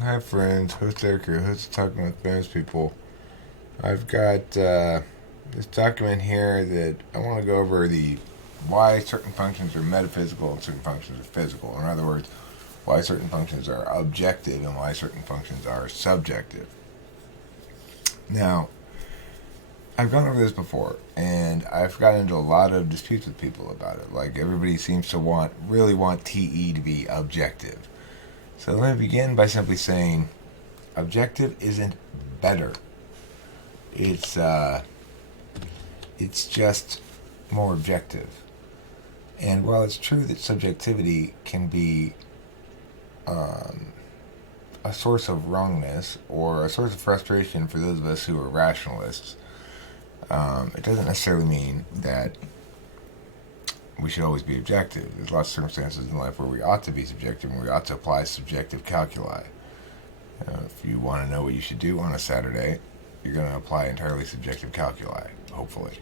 Hi friends, host Eric here, host of Talking with Famous People. I've got this document here that I want to go over the why certain functions are metaphysical and certain functions are physical. In other words, why certain functions are objective and why certain functions are subjective. Now, I've gone over this before, and I've gotten into a lot of disputes with people about it. Like everybody seems to really want TE to be objective. So let me begin by simply saying objective isn't better. It's uh, it's just more objective. And while it's true that subjectivity can be um, a source of wrongness or a source of frustration for those of us who are rationalists, it doesn't necessarily mean that we should always be objective. There's lots of circumstances in life where we ought to be subjective and we ought to apply subjective calculi. If you want to know what you should do on a Saturday, you're going to apply entirely subjective calculi, hopefully.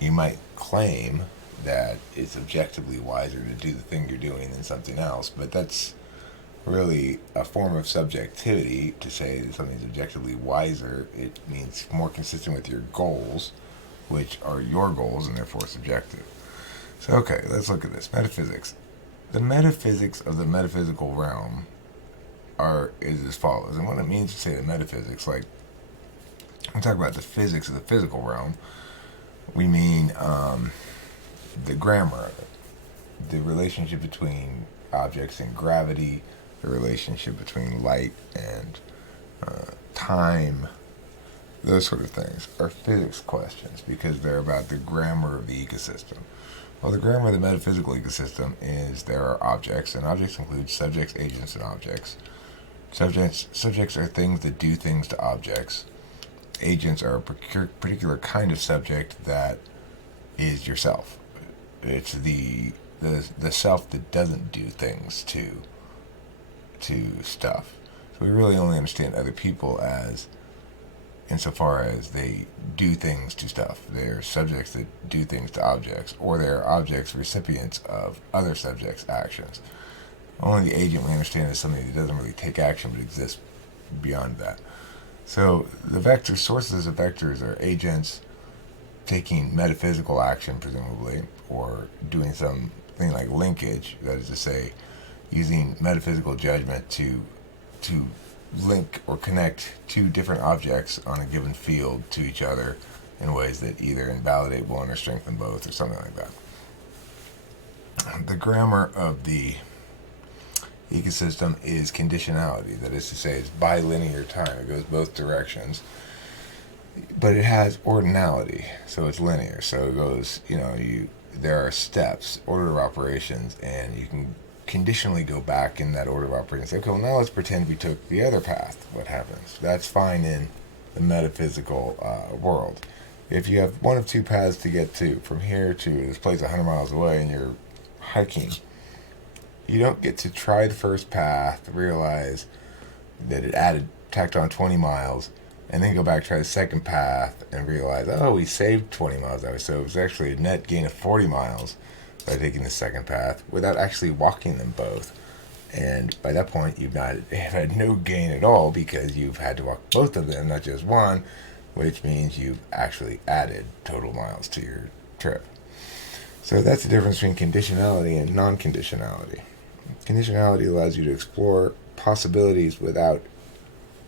You might claim that it's objectively wiser to do the thing you're doing than something else, but that's really a form of subjectivity to say that something's objectively wiser. It means more consistent with your goals, which are your goals and therefore subjective. So, okay, let's look at this. Metaphysics. The metaphysics of the metaphysical realm is as follows. And what it means to say the metaphysics, like, when we talk about the physics of the physical realm, we mean the grammar of it, the relationship between objects and gravity, the relationship between light and time, those sort of things are physics questions because they're about the grammar of the ecosystem. Well, the grammar of the metaphysical ecosystem is there are objects, and objects include subjects, agents, and objects. Subjects are things that do things to objects. Agents are a particular kind of subject that is yourself. It's the self that doesn't do things to stuff. So we really only understand other people as insofar as they do things to stuff. They're subjects that do things to objects, or they're objects recipients of other subjects' actions. Only the agent we understand is something that doesn't really take action but exists beyond that. So the vector sources of vectors are agents taking metaphysical action, presumably, or doing something like linkage, that is to say, using metaphysical judgment to link or connect two different objects on a given field to each other in ways that either invalidate one or strengthen both or something like that. The grammar of the ecosystem is conditionality, that is to say, it's bilinear time. It goes both directions, but it has ordinality, so it's linear. So it goes, there are steps, order of operations, and you can conditionally go back in that order of operations. Say, okay, well, now let's pretend we took the other path. What happens? That's fine in the metaphysical world. If you have one of two paths to get to from here to this place 100 miles away and you're hiking, you don't get to try the first path, realize that it tacked on 20 miles, and then go back, try the second path, and realize, oh, we saved 20 miles that way. So it was actually a net gain of 40 miles by taking the second path without actually walking them both. And by that point, you've had no gain at all because you've had to walk both of them, not just one, which means you've actually added total miles to your trip. So that's the difference between conditionality and non-conditionality. Conditionality allows you to explore possibilities without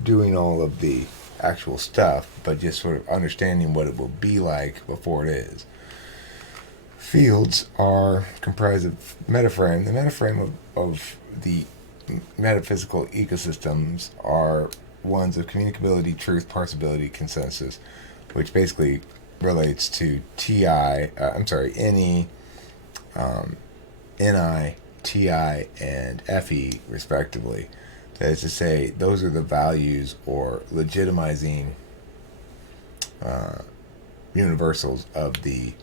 doing all of the actual stuff, but just sort of understanding what it will be like before it is. Fields are comprised of metaframe. The metaframe of the metaphysical ecosystems are ones of communicability, truth, parsability, consensus, which basically relates to NE, NI, TI, and FE, respectively. That is to say, those are the values or legitimizing universals of the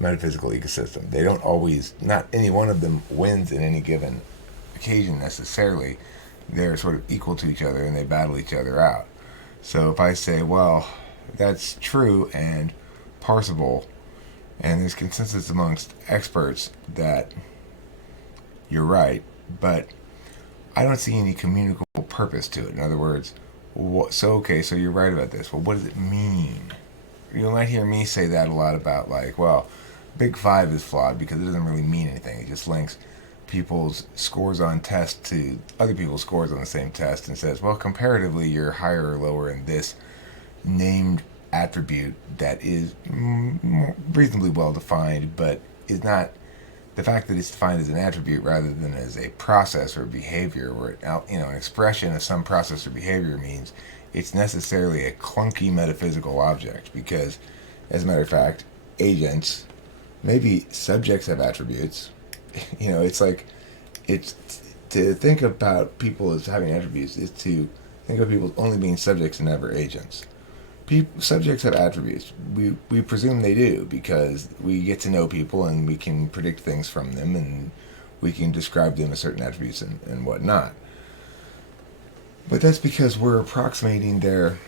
metaphysical ecosystem. They don't always, not any one of them wins in any given occasion necessarily. They're sort of equal to each other and they battle each other out. So if I say, well, that's true and parsable, and there's consensus amongst experts that you're right, but I don't see any communicable purpose to it. In other words, so you're right about this. Well, what does it mean? You might hear me say that a lot about, like, well, Big Five is flawed because it doesn't really mean anything. It just links people's scores on tests to other people's scores on the same test and says, well, comparatively, you're higher or lower in this named attribute that is reasonably well defined, but is not the fact that it's defined as an attribute rather than as a process or behavior, or an expression of some process or behavior means it's necessarily a clunky metaphysical object. Because, as a matter of fact, agents, maybe subjects have attributes. It's like, it's to think about people as having attributes is to think of people only being subjects and never agents. Subjects have attributes. We presume they do because we get to know people and we can predict things from them, and we can describe them as certain attributes and whatnot. But that's because we're approximating their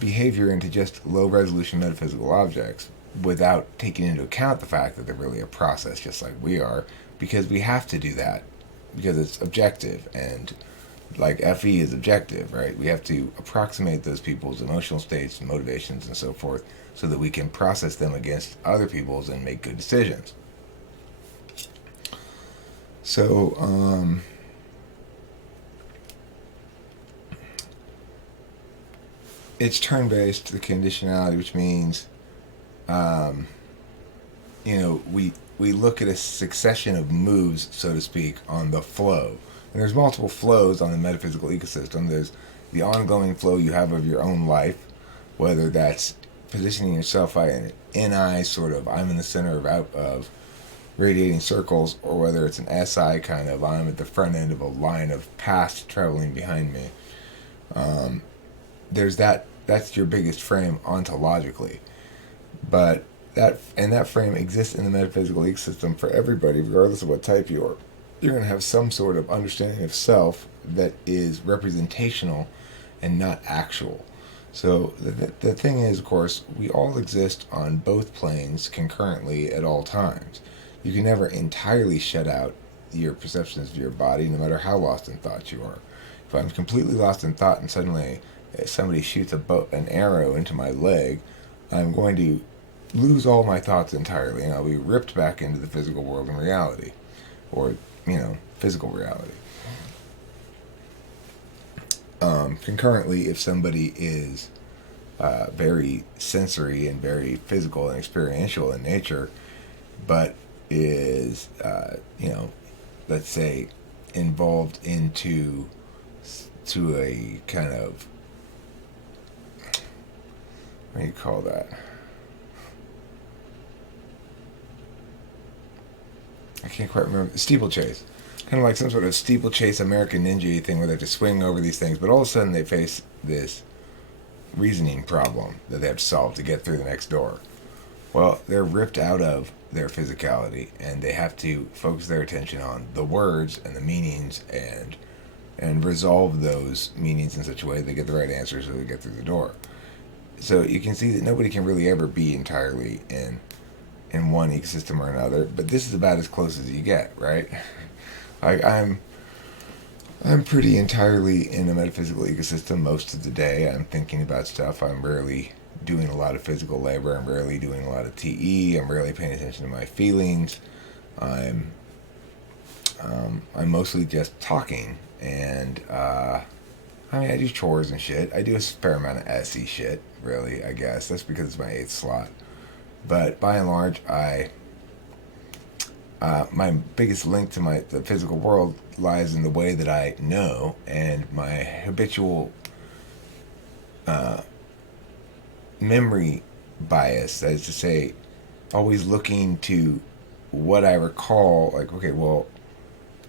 behavior into just low resolution metaphysical objects without taking into account the fact that they're really a process just like we are, because we have to do that because it's objective, and like FE is objective, right? We have to approximate those people's emotional states and motivations and so forth so that we can process them against other people's and make good decisions. So, it's turn-based, the conditionality, which means, we look at a succession of moves, so to speak, on the flow. And there's multiple flows on the metaphysical ecosystem. There's the ongoing flow you have of your own life, whether that's positioning yourself in an NI sort of I'm in the center of radiating circles, or whether it's an SI kind of I'm at the front end of a line of past traveling behind me. There's that's your biggest frame ontologically. But that frame exists in the metaphysical ecosystem for everybody, regardless of what type you are. You're going to have some sort of understanding of self that is representational and not actual. So the thing is, of course, we all exist on both planes concurrently at all times. You can never entirely shut out your perceptions of your body, no matter how lost in thought you are. If I'm completely lost in thought and suddenly somebody shoots an arrow into my leg, I'm going to lose all my thoughts entirely, and I'll be ripped back into the physical world and reality, or physical reality. Concurrently, if somebody is very sensory and very physical and experiential in nature, but is, let's say, involved to a kind of, what do you call that? I can't quite remember. Steeplechase. Kind of like some sort of steeplechase American Ninja thing where they have to swing over these things, but all of a sudden they face this reasoning problem that they have to solve to get through the next door. Well, they're ripped out of their physicality, and they have to focus their attention on the words and the meanings and resolve those meanings in such a way that they get the right answer so they get through the door. So you can see that nobody can really ever be entirely in one ecosystem or another, but this is about as close as you get, right? Like I'm pretty entirely in a metaphysical ecosystem most of the day. I'm thinking about stuff. I'm rarely doing a lot of physical labor. I'm rarely doing a lot of TE. I'm rarely paying attention to my feelings. I'm mostly just talking, and I do chores and shit. I do a fair amount of SE shit, really, I guess. That's because it's my 8th slot. But by and large, my biggest link to the physical world lies in the way that I know, and my habitual memory bias, that is to say, always looking to what I recall. Like, okay, well,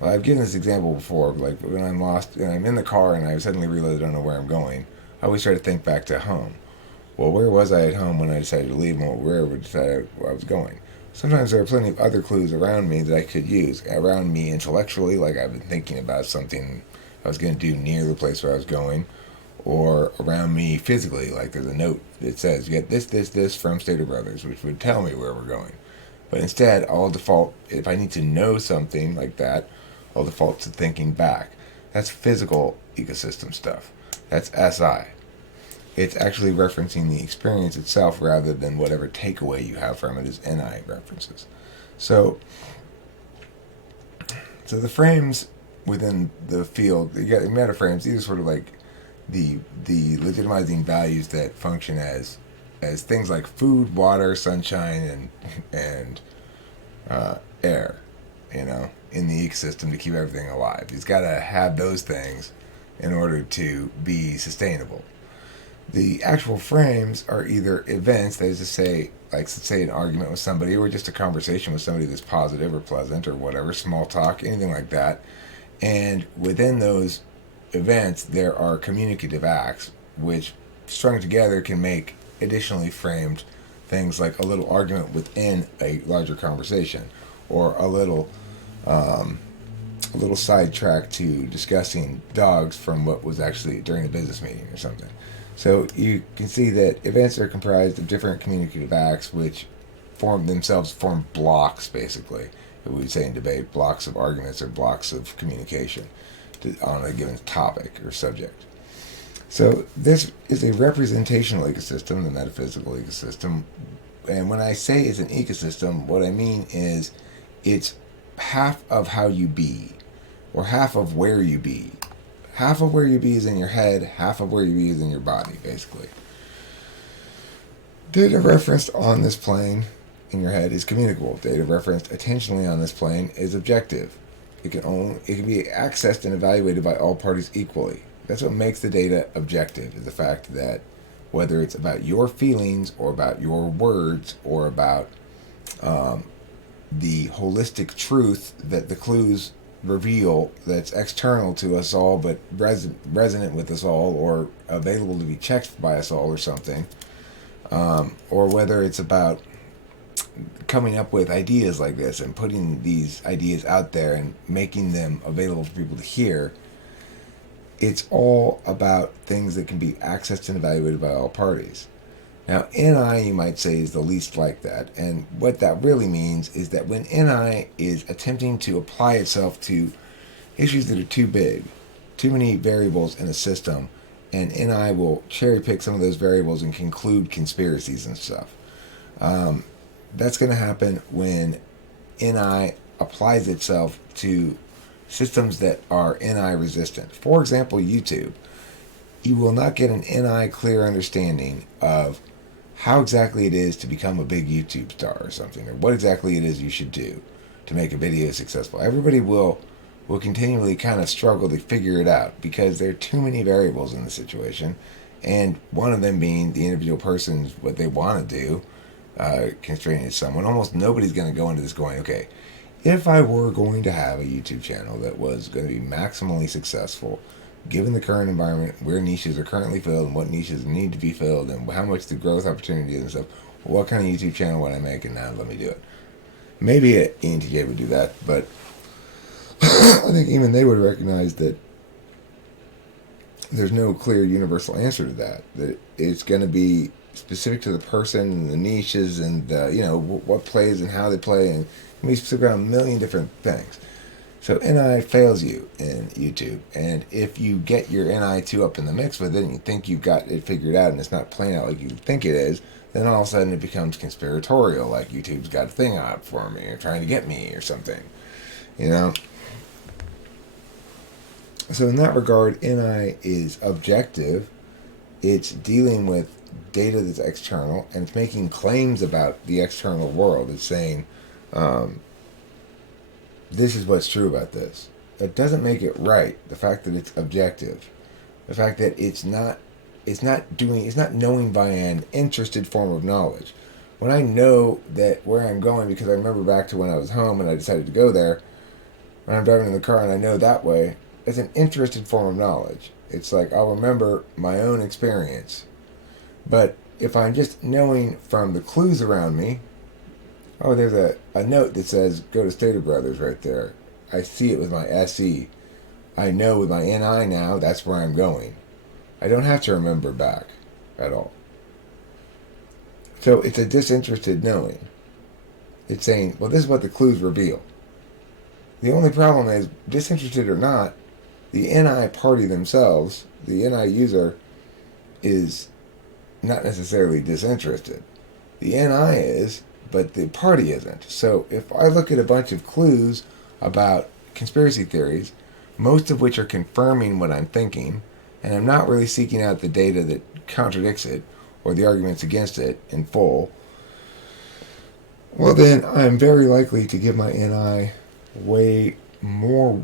I've given this example before, like when I'm lost and I'm in the car and I suddenly realize I don't know where I'm going, I always try to think back to home. Well, where was I at home when I decided to leave, and where I decided where I was going? Sometimes there are plenty of other clues around me that I could use. Around me intellectually, like I've been thinking about something I was going to do near the place where I was going, or around me physically, like there's a note that says, get this from Stater Brothers, which would tell me where we're going. But instead, I'll default, if I need to know something like that, I'll default to thinking back. That's physical ecosystem stuff. That's SI. It's actually referencing the experience itself rather than whatever takeaway you have from it is NI references. So the frames within the field, you got meta frames. These are sort of like the legitimizing values that function as things like food, water, sunshine, and air. In the ecosystem to keep everything alive. He's got to have those things in order to be sustainable. The actual frames are either events, that is to say, like say an argument with somebody or just a conversation with somebody that's positive or pleasant or whatever, small talk, anything like that. And within those events, there are communicative acts, which strung together can make additionally framed things like a little argument within a larger conversation or a little sidetrack to discussing dogs from what was actually during a business meeting or something. So you can see that events are comprised of different communicative acts which form blocks, basically. We would say in debate, blocks of arguments or blocks of communication on a given topic or subject. So this is a representational ecosystem, the metaphysical ecosystem. And when I say it's an ecosystem, what I mean is it's half of how you be, or half of where you be. Half of where you be is in your head, half of where you be is in your body, basically. Data referenced on this plane in your head is communicable. Data referenced attentionally on this plane is objective. It can be accessed and evaluated by all parties equally. That's what makes the data objective, is the fact that whether it's about your feelings or about your words or about the holistic truth that the clues reveal that's external to us all but resonant with us all or available to be checked by us all or something, or whether it's about coming up with ideas like this and putting these ideas out there and making them available for people to hear. It's all about things that can be accessed and evaluated by all parties. Now, NI, you might say, is the least like that. And what that really means is that when NI is attempting to apply itself to issues that are too big, too many variables in a system, and NI will cherry pick some of those variables and conclude conspiracies and stuff. That's going to happen when NI applies itself to systems that are NI resistant. For example, YouTube. You will not get an NI clear understanding of how exactly it is to become a big YouTube star or something, or what exactly it is you should do to make a video successful. Everybody will continually kind of struggle to figure it out because there are too many variables in the situation, and one of them being the individual person's what they want to do, constraining someone. Almost nobody's going to go into this going, okay, if I were going to have a YouTube channel that was going to be maximally successful, given the current environment, where niches are currently filled and what niches need to be filled and how much the growth opportunity is and stuff, what kind of YouTube channel would I make, and now let me do it. Maybe ENTJ would do that, but I think even they would recognize that there's no clear universal answer to that. That it's going to be specific to the person and the niches and what plays and how they play, and it can be specific around a million different things. So NI fails you in YouTube, and if you get your NI too up in the mix with it and you think you've got it figured out and it's not playing out like you think it is, then all of a sudden it becomes conspiratorial, like YouTube's got a thing out for me or trying to get me or something, So in that regard, NI is objective. It's dealing with data that's external, and it's making claims about the external world. It's saying, this is what's true about this. That doesn't make it right. The fact that it's objective, the fact that it's not knowing by an interested form of knowledge. When I know that where I'm going, because I remember back to when I was home and I decided to go there, when I'm driving in the car and I know that way, it's an interested form of knowledge. It's like I'll remember my own experience. But if I'm just knowing from the clues around me, oh, there's a note that says, go to Stater Brothers right there. I see it with my SE. I know with my NI now, that's where I'm going. I don't have to remember back at all. So it's a disinterested knowing. It's saying, well, this is what the clues reveal. The only problem is, disinterested or not, the NI party themselves, the NI user, is not necessarily disinterested. The NI is, but the party isn't. So if I look at a bunch of clues about conspiracy theories, most of which are confirming what I'm thinking, and I'm not really seeking out the data that contradicts it or the arguments against it in full, well then I'm very likely to give my NI way more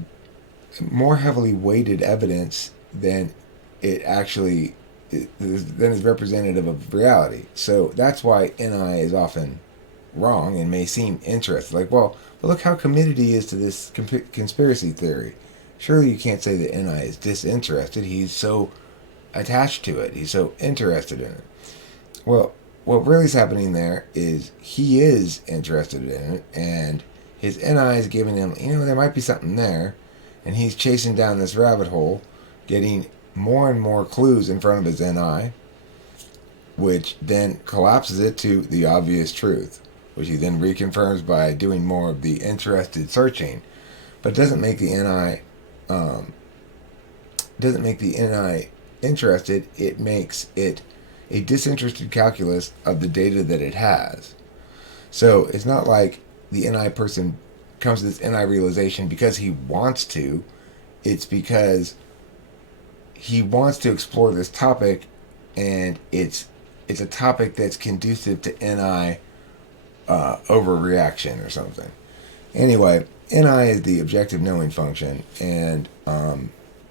heavily weighted evidence than it actually than is representative of reality. So that's why NI is often wrong and may seem interested. Like, well, but look how committed he is to this conspiracy theory. Surely you can't say that NI is disinterested. He's so attached to it. He's so interested in it. Well, what really is happening there is he is interested in it, and his NI is giving him, there might be something there, and he's chasing down this rabbit hole, getting more and more clues in front of his NI, which then collapses it to the obvious truth, which he then reconfirms by doing more of the interested searching, but doesn't make the NI interested. It makes it a disinterested calculus of the data that it has. So it's not like the NI person comes to this NI realization because he wants to. It's because he wants to explore this topic, and it's a topic that's conducive to NI overreaction or something. Anyway, NI is the objective knowing function, and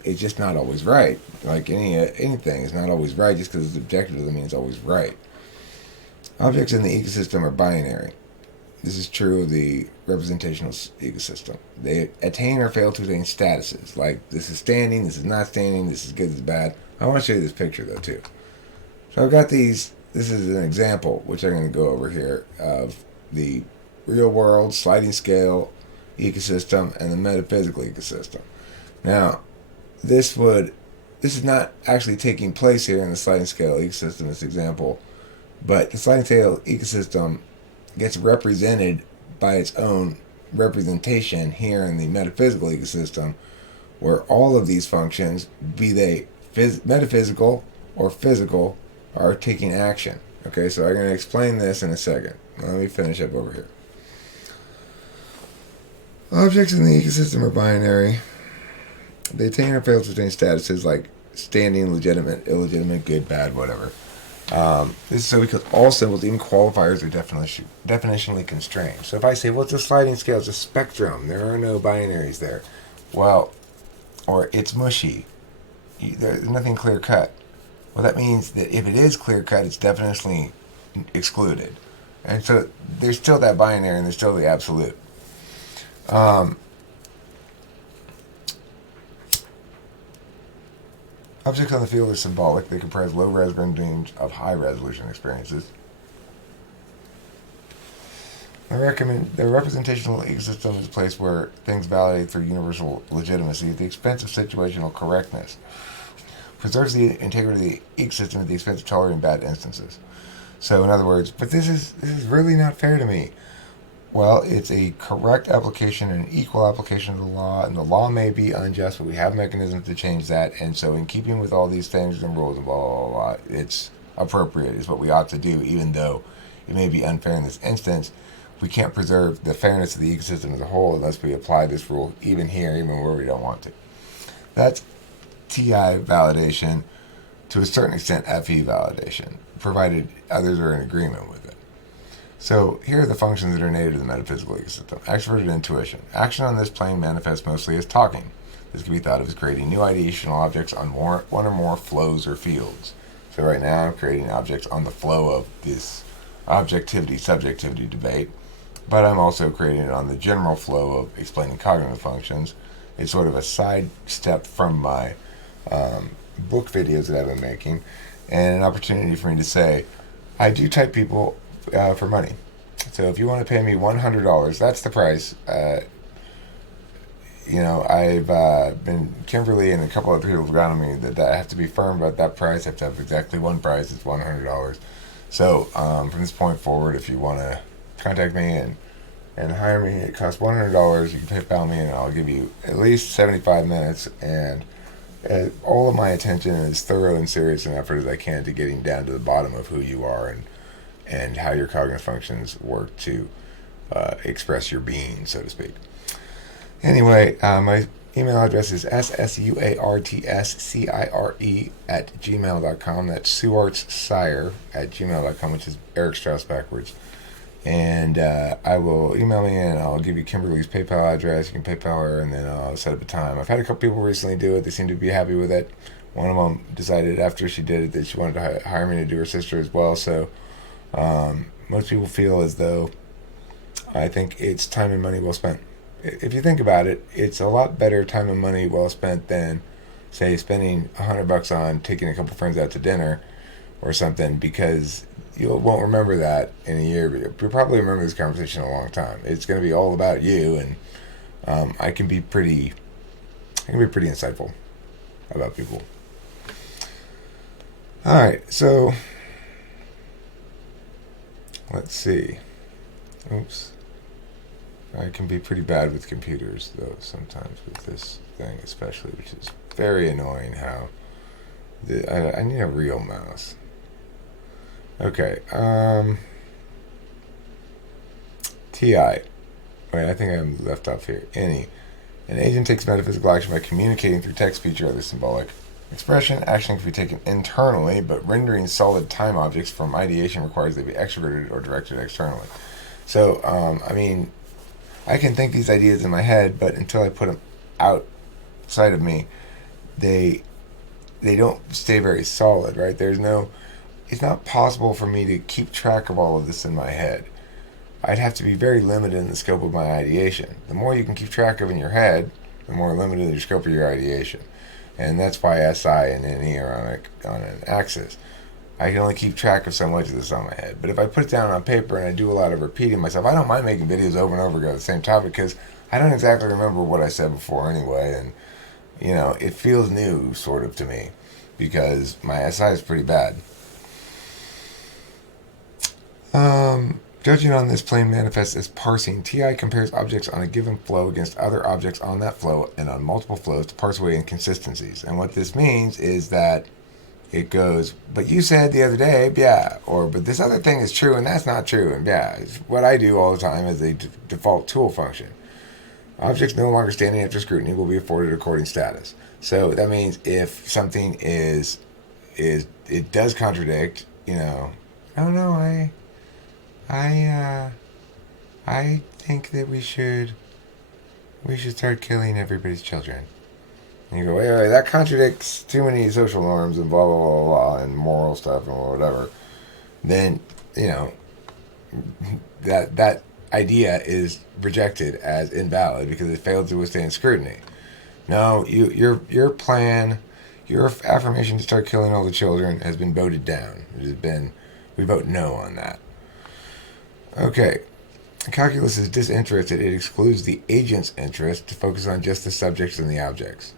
it's just not always right. Like anything is not always right. Just because it's objective doesn't mean it's always right. Objects in the ecosystem are binary. This is true of the representational ecosystem. They attain or fail to attain statuses. Like, this is standing, this is not standing, this is good, this is bad. I want to show you this picture, though, too. So I've got these. This is an example, which I'm going to go over here, of the real world, sliding scale ecosystem, and the metaphysical ecosystem. Now, this is not actually taking place here in the sliding scale ecosystem, this example, but the sliding scale ecosystem gets represented by its own representation here in the metaphysical ecosystem, where all of these functions, be they metaphysical or physical, are taking action. Okay, so I'm going to explain this in a second. Let me finish up over here. Objects in the ecosystem are binary. They attain or fail to attain statuses like standing, legitimate, illegitimate, good, bad, whatever. This is so because all symbols, even qualifiers, are definitionally constrained. So if I say, well, it's a sliding scale, it's a spectrum, there are no binaries there. Well, or it's mushy, there's nothing clear cut. Well, that means that if it is clear cut, it's definitionally excluded. And so there's still that binary and there's still the absolute. Objects on the field are symbolic. They comprise low-res renderings of high-resolution experiences. The representational ecosystem is a place where things validate through universal legitimacy at the expense of situational correctness. Preserves the integrity of the ecosystem at the expense of tolerating bad instances. So, in other words, but this is really not fair to me. Well, it's a correct application and an equal application of the law, and the law may be unjust, but we have mechanisms to change that, and so in keeping with all these standards and rules and blah, blah, blah, it's appropriate, is what we ought to do, even though it may be unfair in this instance. We can't preserve the fairness of the ecosystem as a whole unless we apply this rule even here, even where we don't want to. That's TI validation, to a certain extent FE validation, provided others are in agreement with it. So here are the functions that are native to the metaphysical ecosystem. Extroverted intuition. Action on this plane manifests mostly as talking. This can be thought of as creating new ideational objects on one or more flows or fields. So right now I'm creating objects on the flow of this objectivity-subjectivity debate, but I'm also creating it on the general flow of explaining cognitive functions. It's sort of a side step from my book videos that I've been making, and an opportunity for me to say, I do type people for money. So if you want to pay me $100, that's the price. I've been, Kimberly and a couple other people have gone on me that I have to be firm about that price. I have to have exactly one price. It's $100. So from this point forward, if you want to contact me and and hire me. It costs $100. You can PayPal me, and I'll give you at least 75 minutes. And all of my attention is as thorough and serious an effort as I can to getting down to the bottom of who you are and how your cognitive functions work to express your being, so to speak. Anyway, my email address is ssuartscire@gmail.com. That's suartscire at gmail.com, which is Eric Strauss backwards. And I will email me and I'll give you Kimberly's PayPal address. You can PayPal her and then I'll set up a time. I've had a couple people recently do it. They seem to be happy with it. One of them decided after she did it that she wanted to hire me to do her sister as well. So most people feel as though I think it's time and money well spent. If you think about it, it's a lot better time and money well spent than, say, spending $100 on taking a couple friends out to dinner or something, because you won't remember that in a year. But you'll probably remember this conversation a long time. It's going to be all about you, and I can be pretty insightful about people. All right, so let's see. Oops. I can be pretty bad with computers, though, sometimes with this thing especially, which is very annoying how I need a real mouse. Okay, TI. Wait, I think I'm left off here. An agent takes metaphysical action by communicating through text, speech, or other symbolic expression. Action can be taken internally, but rendering solid time objects from ideation requires they be extroverted or directed externally. So, I can think these ideas in my head, but until I put them outside of me, they don't stay very solid, right? It's not possible for me to keep track of all of this in my head. I'd have to be very limited in the scope of my ideation. The more you can keep track of in your head, the more limited the scope of your ideation. And that's why SI and NE are on an axis. I can only keep track of so much of this on my head. But if I put it down on paper and I do a lot of repeating myself, I don't mind making videos over and over again on the same topic, because I don't exactly remember what I said before anyway. And, it feels new, sort of, to me, because my SI is pretty bad. Judging on this plane manifests as parsing. TI compares objects on a given flow against other objects on that flow and on multiple flows to parse away inconsistencies. And what this means is that it goes, but you said the other day, yeah, or but this other thing is true and that's not true, and yeah, it's what I do all the time as a default tool function. Objects no longer standing after scrutiny will be afforded according status. So that means if something it does contradict, I don't know, I think that we should start killing everybody's children. And you go, wait, that contradicts too many social norms and blah, blah, blah, blah, and moral stuff and whatever. Then, that idea is rejected as invalid because it failed to withstand scrutiny. No, your plan, your affirmation to start killing all the children has been voted down. We vote no on that. Okay. Calculus is disinterested. It excludes the agent's interest to focus on just the subjects and the objects.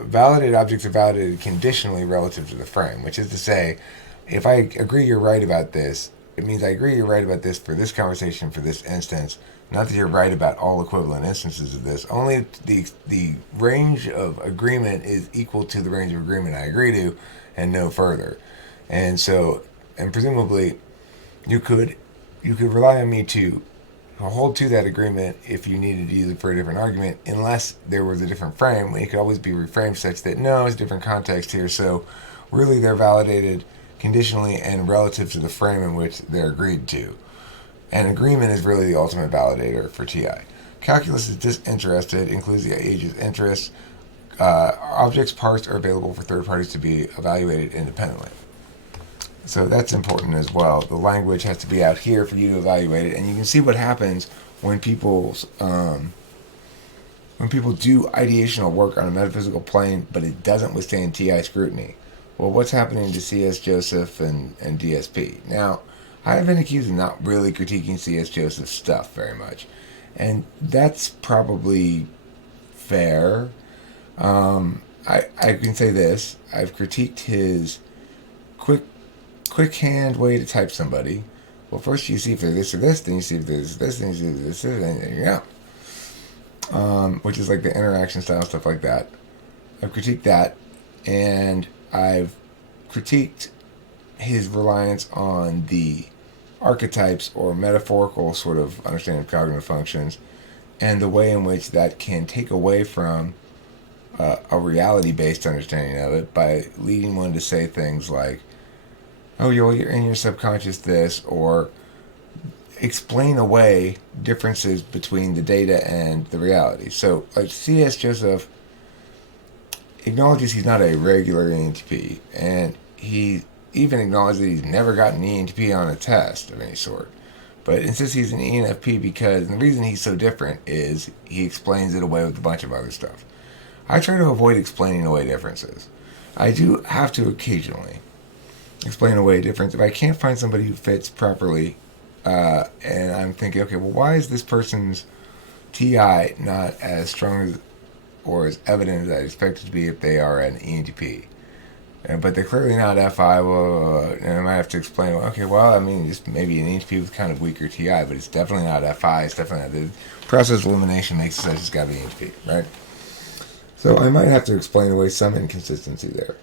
Validated objects are validated conditionally relative to the frame, which is to say, if I agree you're right about this, it means I agree you're right about this for this conversation, for this instance. Not that you're right about all equivalent instances of this. Only the range of agreement is equal to the range of agreement I agree to, and no further. And so, and presumably, you could rely on me to hold to that agreement if you needed to use it for a different argument, unless there was a different frame. It could always be reframed such that, no, it's a different context here. So really they're validated conditionally and relative to the frame in which they're agreed to. And agreement is really the ultimate validator for TI. Calculus is disinterested, includes the agent's interest. Objects parsed are available for third parties to be evaluated independently. So that's important as well. The language has to be out here for you to evaluate it, and you can see what happens when people do ideational work on a metaphysical plane, but it doesn't withstand TI scrutiny. Well, what's happening to C.S. Joseph and DSP? Now, I've been accused of not really critiquing C.S. Joseph's stuff very much, and that's probably fair. I can say this: I've critiqued his quick hand way to type somebody. Well, first you see if they're this or this, then you see if there's this, then you see if there's this, and there you go. Which is like the interaction style, stuff like that. I've critiqued that, and I've critiqued his reliance on the archetypes or metaphorical sort of understanding of cognitive functions, and the way in which that can take away from a reality-based understanding of it by leading one to say things like, oh, you're in your subconscious this, or explain away differences between the data and the reality. So, like, C.S. Joseph acknowledges he's not a regular ENTP, and he even acknowledges that he's never gotten an ENTP on a test of any sort, but insists he's an ENFP because the reason he's so different is he explains it away with a bunch of other stuff. I try to avoid explaining away differences. I do have to occasionally explain away a difference if I can't find somebody who fits properly, and I'm thinking, okay, well, why is this person's TI not as strong as or as evident as I expect it to be if they are an ENTP? But they're clearly not FI, and I might have to explain, okay, well, I mean, just maybe an ENTP with kind of weaker TI, but it's definitely not FI, it's definitely not. The process elimination makes it such it's got to be ENTP, right? So I might have to explain away some inconsistency there.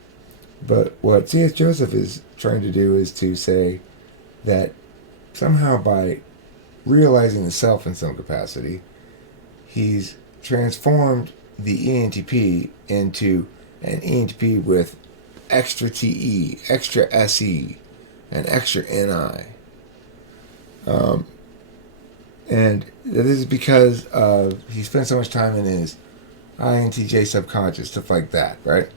But what C.S. Joseph is trying to do is to say that somehow by realizing the self in some capacity, he's transformed the ENTP into an ENTP with extra TE, extra SE, and extra NI. And this is because he spent so much time in his INTJ subconscious, stuff like that, right?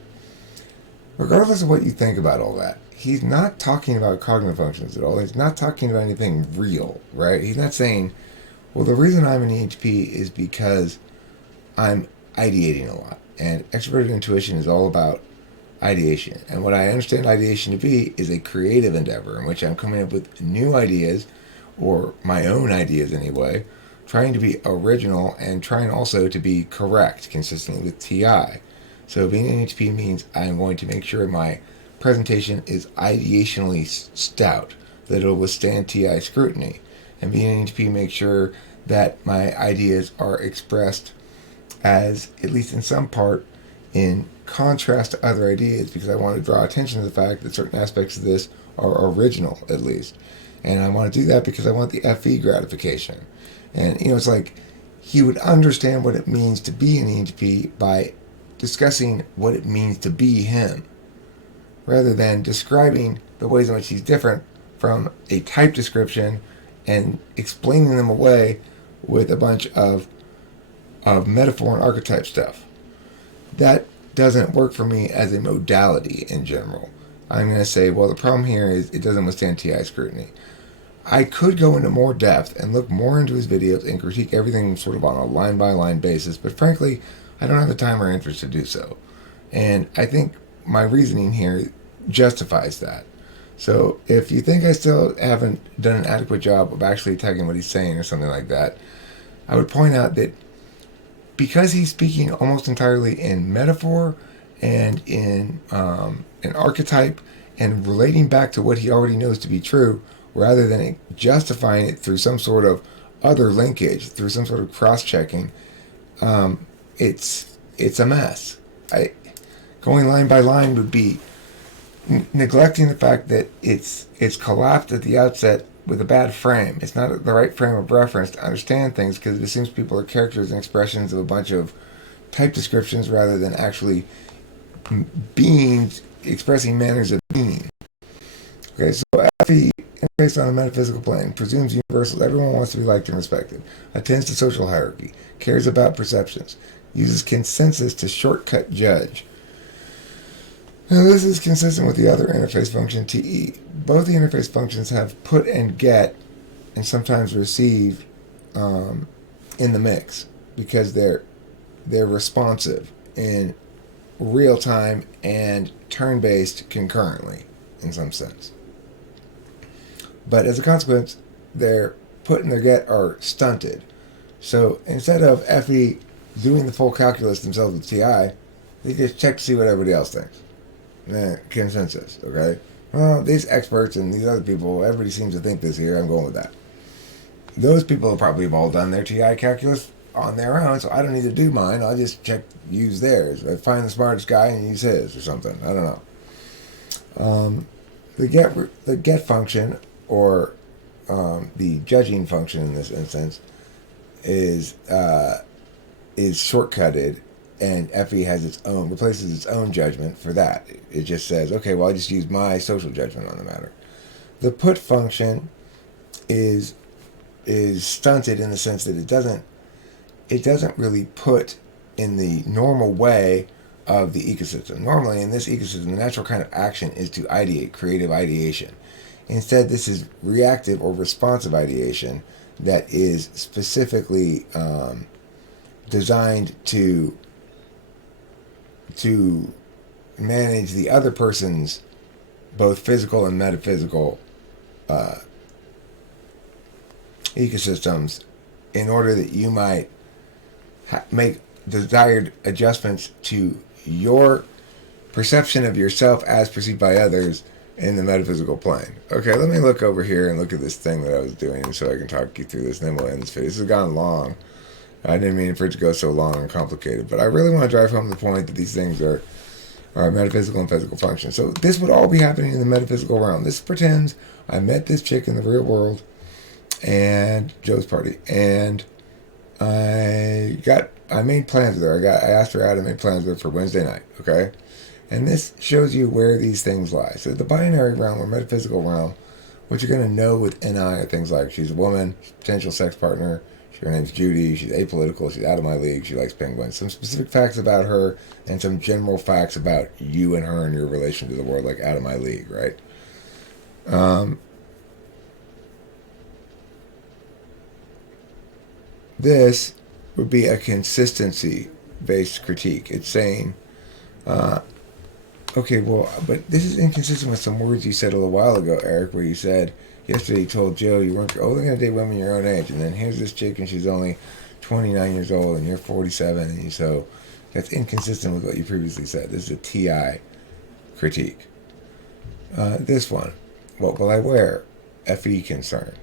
Regardless of what you think about all that, he's not talking about cognitive functions at all. He's not talking about anything real, right? He's not saying, well, the reason I'm an ENTP is because I'm ideating a lot. And extroverted intuition is all about ideation. And what I understand ideation to be is a creative endeavor in which I'm coming up with new ideas, or my own ideas anyway, trying to be original and trying also to be correct, consistently with TI. So being an ENTP means I'm going to make sure my presentation is ideationally stout, that it'll withstand TI scrutiny. And being an ENTP makes sure that my ideas are expressed as, at least in some part, in contrast to other ideas, because I want to draw attention to the fact that certain aspects of this are original, at least. And I want to do that because I want the FE gratification. And, it's like he would understand what it means to be an ENTP by discussing what it means to be him, rather than describing the ways in which he's different from a type description and explaining them away with a bunch of metaphor and archetype stuff. That doesn't work for me as a modality in general. I'm going to say, well, the problem here is it doesn't withstand TI scrutiny. I could go into more depth and look more into his videos and critique everything sort of on a line-by-line basis, but frankly, I don't have the time or interest to do so. And I think my reasoning here justifies that. So if you think I still haven't done an adequate job of actually tagging what he's saying or something like that, I would point out that because he's speaking almost entirely in metaphor and in an archetype and relating back to what he already knows to be true, rather than justifying it through some sort of other linkage, through some sort of cross-checking, it's a mess. Going line by line would be neglecting the fact that it's collapsed at the outset with a bad frame. It's not the right frame of reference to understand things, because it assumes people are characters and expressions of a bunch of type descriptions rather than actually beings expressing manners of being. Okay, so FE, based on a metaphysical plane, presumes universals. Everyone wants to be liked and respected, attends to social hierarchy, cares about perceptions, uses consensus to shortcut judge. Now, this is consistent with the other interface function, TE. Both the interface functions have put and get, and sometimes receive, in the mix, because they're responsive in real time and turn-based concurrently, in some sense. But as a consequence, their put and their get are stunted. So instead of FE doing the full calculus themselves with TI, they just check to see what everybody else thinks. Consensus, okay? Well, these experts and these other people, everybody seems to think this here. I'm going with that. Those people probably have all done their TI calculus on their own, so I don't need to do mine. I'll just use theirs. I find the smartest guy and use his or something. I don't know. The get function, or the judging function in this instance, is shortcutted, and FE has replaces its own judgment for that. It just says, okay, well, I just use my social judgment on the matter. The put function is stunted in the sense that it doesn't really put in the normal way of the ecosystem. Normally, in this ecosystem, the natural kind of action is to ideate, creative ideation. Instead, this is reactive or responsive ideation that is specifically designed to manage the other person's both physical and metaphysical ecosystems in order that you might make desired adjustments to your perception of yourself as perceived by others in the metaphysical plane. Okay, let me look over here and look at this thing that I was doing so I can talk you through this, and then we'll end this video. This has gone long. I didn't mean for it to go so long and complicated, but I really want to drive home the point that these things are metaphysical and physical functions. So this would all be happening in the metaphysical realm. This pretends I met this chick in the real world and Joe's party, and I made plans with her. I asked her out and made plans with her for Wednesday night. Okay, and this shows you where these things lie. So the binary realm or metaphysical realm, what you're going to know with NI are things like she's a woman, potential sex partner. Her name's Judy. She's apolitical. She's out of my league. She likes penguins. Some specific facts about her and some general facts about you and her and your relation to the world, like out of my league, right? This would be a consistency-based critique. It's saying, okay, well, but this is inconsistent with some words you said a little while ago, Eric, where you said, yesterday you told Joe you weren't only going to date women your own age, and then here's this chick and she's only 29 years old and you're 47, and so that's inconsistent with what you previously said. This is a TI critique. This one, what will I wear? FE concern.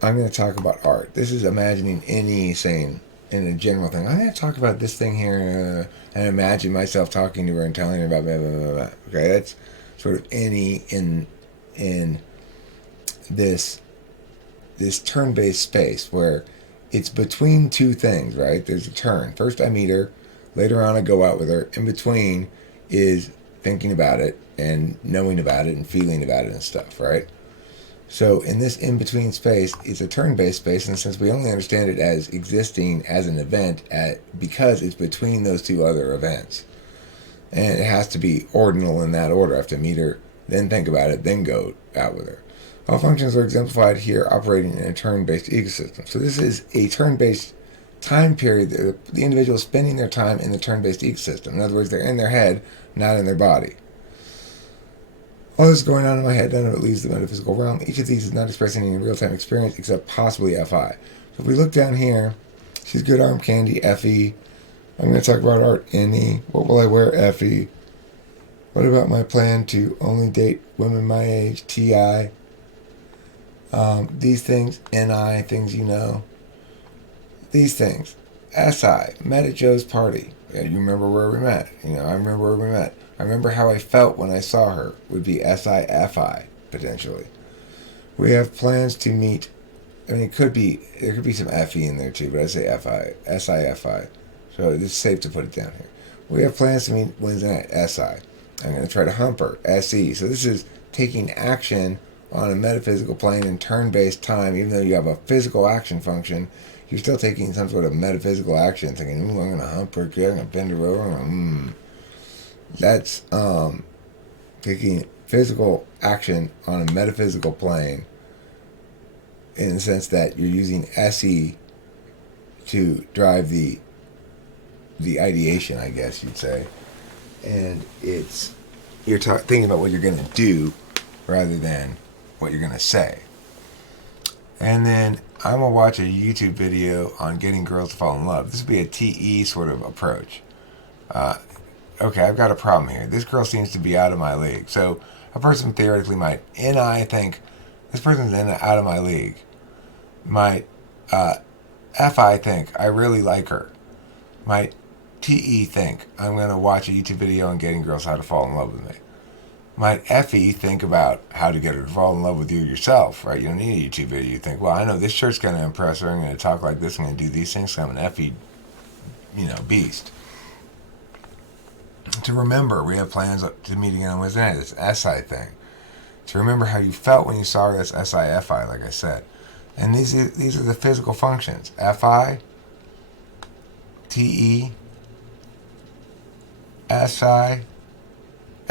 I'm going to talk about art. This is imagining any saying in a general thing. I'm going to talk about this thing here and imagine myself talking to her and telling her about blah, blah, blah, blah. Okay, that's sort of any in this turn-based space where it's between two things, right? There's a turn. First I meet her, later on I go out with her. In between is thinking about it and knowing about it and feeling about it and stuff, right? So in this in-between space, it's a turn-based space, and since we only understand it as existing as an event because it's between those two other events. And it has to be ordinal in that order. I have to meet her, then think about it, then go out with her. All functions are exemplified here operating in a turn-based ecosystem. So this is a turn-based time period that the individual is spending their time in the turn-based ecosystem. In other words, they're in their head, not in their body. All this is going on in my head, none of it leaves the metaphysical realm. Each of these is not expressing any real-time experience except possibly FI. So if we look down here, she's good arm candy, FE. I'm going to talk about art, NE. What will I wear, FE? What about my plan to only date women my age, TI? These things, NI, things you know. These things, SI, met at Joe's party. Yeah, you remember where we met. I remember where we met. I remember how I felt when I saw her, would be SIFI, potentially. We have plans to meet, there could be some FE in there too, but I say FI, SIFI. So it's safe to put it down here. We have plans to meet Wednesday night, SI. I'm going to try to hump her, SE. So this is taking action on a metaphysical plane in turn-based time. Even though you have a physical action function, you're still taking some sort of metaphysical action, thinking, ooh, I'm going to hump her, I'm going to bend her over, That's taking physical action on a metaphysical plane in the sense that you're using SE to drive the ideation, I guess you'd say. And you're thinking about what you're going to do rather than what you're going to say. And then I'm going to watch a YouTube video on getting girls to fall in love. This would be a TE sort of approach. okay, I've got a problem here. This girl seems to be out of my league. So a person theoretically might NI think this person's out of my league. Might FI think I really like her. Might TE think I'm going to watch a YouTube video on getting girls how to fall in love with me. Might FE think about how to get her to fall in love with you yourself, right? You don't need a YouTube video. You think, well, I know this shirt's going to impress her. I'm going to talk like this. I'm going to do these things. So I'm an FE, beast. To remember, we have plans to meet again on Wednesday night. This SI thing. To remember how you felt when you saw her. That's SI-FI, like I said. And these are the physical functions. FI, TE, SI,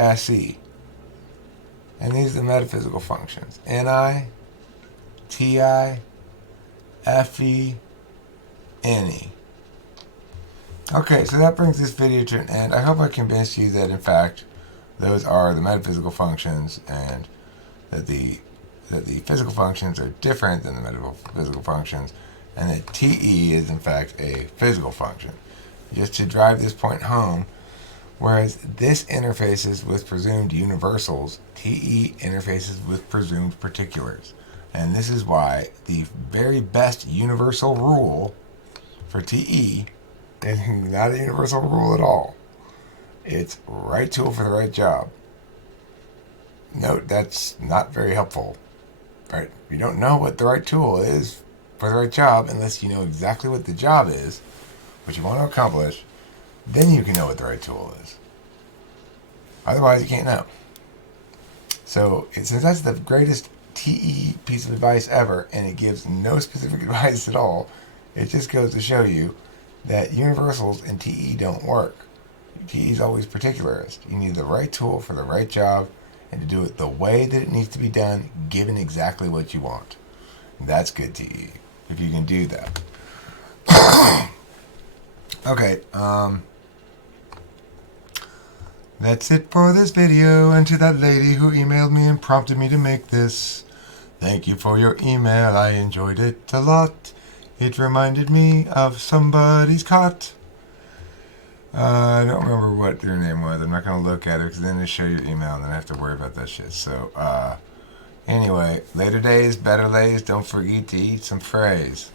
SE. And these are the metaphysical functions. NI, TI, FE, NE. Okay, so that brings this video to an end. I hope I convinced you that, in fact, those are the metaphysical functions, and that the physical functions are different than the metaphysical functions, and that TE is, in fact, a physical function. Just to drive this point home, whereas this interfaces with presumed universals, TE interfaces with presumed particulars. And this is why the very best universal rule for TE is not a universal rule at all. It's right tool for the right job. Note, that's not very helpful. Right? You don't know what the right tool is for the right job unless you know exactly what the job is, what you want to accomplish. Then you can know what the right tool is. Otherwise, you can't know. So, since that's the greatest TE piece of advice ever, and it gives no specific advice at all, it just goes to show you that universals and TE don't work. TE is always particularist. You need the right tool for the right job, and to do it the way that it needs to be done, given exactly what you want. That's good TE, if you can do that. Okay, that's it for this video. And to that lady who emailed me and prompted me to make this, thank you for your email. I enjoyed it a lot. It reminded me of somebody's cot. I don't remember what your name was. I'm not going to look at it because then it'll show your email and then I have to worry about that shit. So, anyway, later days, better days. Don't forget to eat some phrase.